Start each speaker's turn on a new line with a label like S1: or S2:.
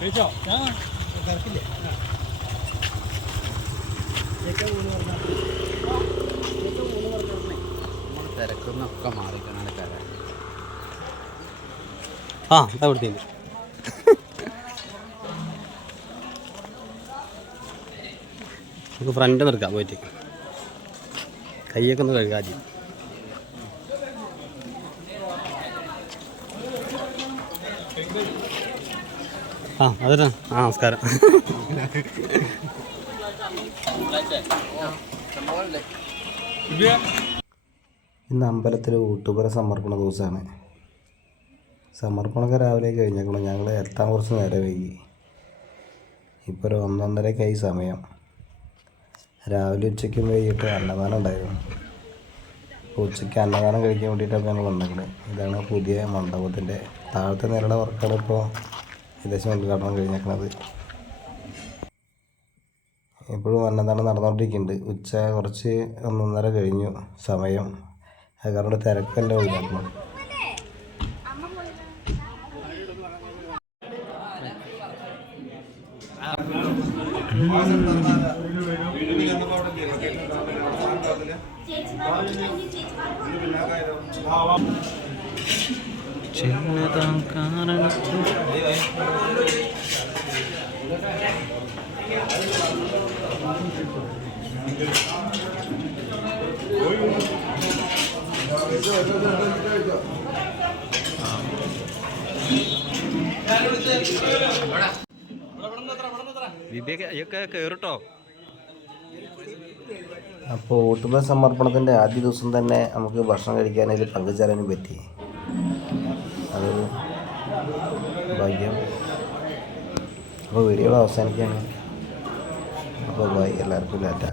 S1: കഴിച്ചോ
S2: തിരക്കില്ലേ?
S3: തിരക്കുന്നൊക്കെ മാറിക്കണ കര?
S2: ആ അതാ കൊടുത്തില്ല നമുക്ക് ഫ്രണ്ട് നിർക്കാം പോയിട്ട്. കൈയൊക്കെ ഒന്ന് കഴുകാം ആദ്യം. ആ ആ നമസ്കാരം. ഇന്ന് അമ്പലത്തിൽ ഊട്ടുപുര സമർപ്പണ ദിവസമാണ്. സമർപ്പണമൊക്കെ രാവിലെ കഴിഞ്ഞേക്കണം. ഞങ്ങൾ എത്താൻ കുറച്ച് നേരം വൈകി. ഇപ്പോൾ ഒരു ഒന്നൊന്നരക്കായി സമയം. രാവിലെ ഉച്ചയ്ക്കും വൈകിട്ട് അന്നദാനം ഉണ്ടായിരുന്നു. അപ്പോൾ ഉച്ചയ്ക്ക് അന്നദാനം കഴിക്കാൻ വേണ്ടിയിട്ടാണ് ഞങ്ങൾ വന്നേക്കുന്നത് ഇതാണ് പുതിയ മണ്ഡപത്തിന്റെ താഴത്തെ നിലയുടെ വർക്കാണ് ഇപ്പോൾ ഏകദേശം ഉദ്ഘാടനം കഴിഞ്ഞേക്കണത് ഇപ്പോഴും അന്നദാനം നടന്നുകൊണ്ടിരിക്കുന്നുണ്ട് ഉച്ച കുറച്ച് ഒന്നൊന്നര കഴിഞ്ഞു സമയം അത് കാരണം കാരണത്തിൽ
S3: കേറിട്ടോ?
S2: അപ്പോൾ ഊട്ടുപുര സമർപ്പണത്തിന്റെ ആദ്യ ദിവസം തന്നെ നമുക്ക് ഭക്ഷണം കഴിക്കാനായിട്ട് പങ്കുചേരാനും പറ്റി. അതൊരു ഭാഗ്യം. അപ്പോൾ വീഡിയോ അവസാനിക്കുകയാണ് അപ്പോൾ ബൈ എല്ലാവർക്കും ലാറ്റ